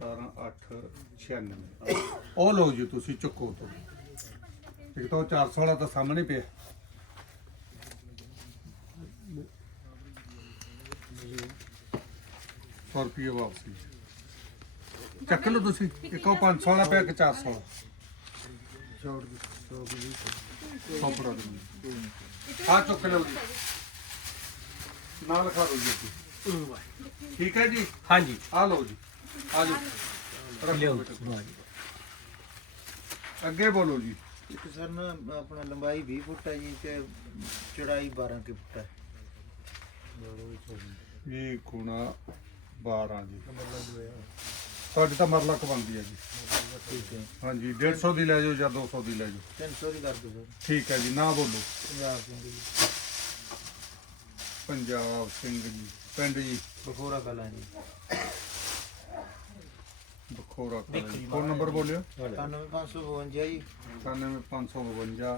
17 8 96 ਉਹ ਲਓ ਜੀ ਤੁਸੀਂ ਚੁੱਕੋ ਤੋਂ ਇੱਕ ਤਾਂ ਉਹ 400 ਵਾਲਾ ਤਾਂ ਸਾਹਮਣੇ ਪਿਆ। ਸੌ ਰੁਪਏ ਵਾਪਸੀ। ਚੱਕ ਲਓ ਤੁਸੀਂ ਇੱਕ ਉਹ 500 ਵਾਲਾ ਪਿਆ ਕਿ 400 ਵਾਲਾ। ਛੋੜ ਦੀ ਸੌ ਫੜਾ ਦਿੰਦੇ ਆ ਚੁੱਕ ਲਓ ਜੀ। ਨਾਲ ਲਿਖਾ ਦਿਓ ਜੀ। ਠੀਕ ਹੈ ਜੀ? ਹਾਂਜੀ। ਆ ਲਓ ਜੀ। ਆ ਜਾਓ। ਅੱਗੇ ਬੋਲੋ ਜੀ। ਇੱਕ ਸਰ ਨਾ ਆਪਣਾ ਲੰਬਾਈ 20 ਫੁੱਟ ਹੈ ਜੀ ਤੇ ਚੌੜਾਈ 12 ਕਿ ਫੁੱਟ ਹੈ। ਇਹ ਗੁਣਾ 12 ਜੀ। ਤੁਹਾਡੀ ਤਾਂ ਮਰਲਾ ਕਬੰਦੀ ਹੈ ਜੀ। ਠੀਕ ਹੈ। ਹਾਂਜੀ 150 ਦੀ ਲੈ ਜਾਓ ਜਾਂ 200 ਦੀ ਲੈ ਜਾਓ। 300 ਦੀ ਕਰ ਦਿਓ ਸਰ। ਠੀਕ ਹੈ ਜੀ ਨਾ ਬੋਲੋ। ਪੰਜਾਬ ਸਿੰਘ ਜੀ। ਪੰਜਾਬ ਸਿੰਘ ਜੀ ਪਿੰਡ ਜੀ। ਬਖੋਰਾ ਕਲਾਂ ਜੀ। ਬਖੋਰਾ ਕਲਾਂ ਜੀ। Phone number ਬੋਲਿਓ। 99552 ਜੀ। 99552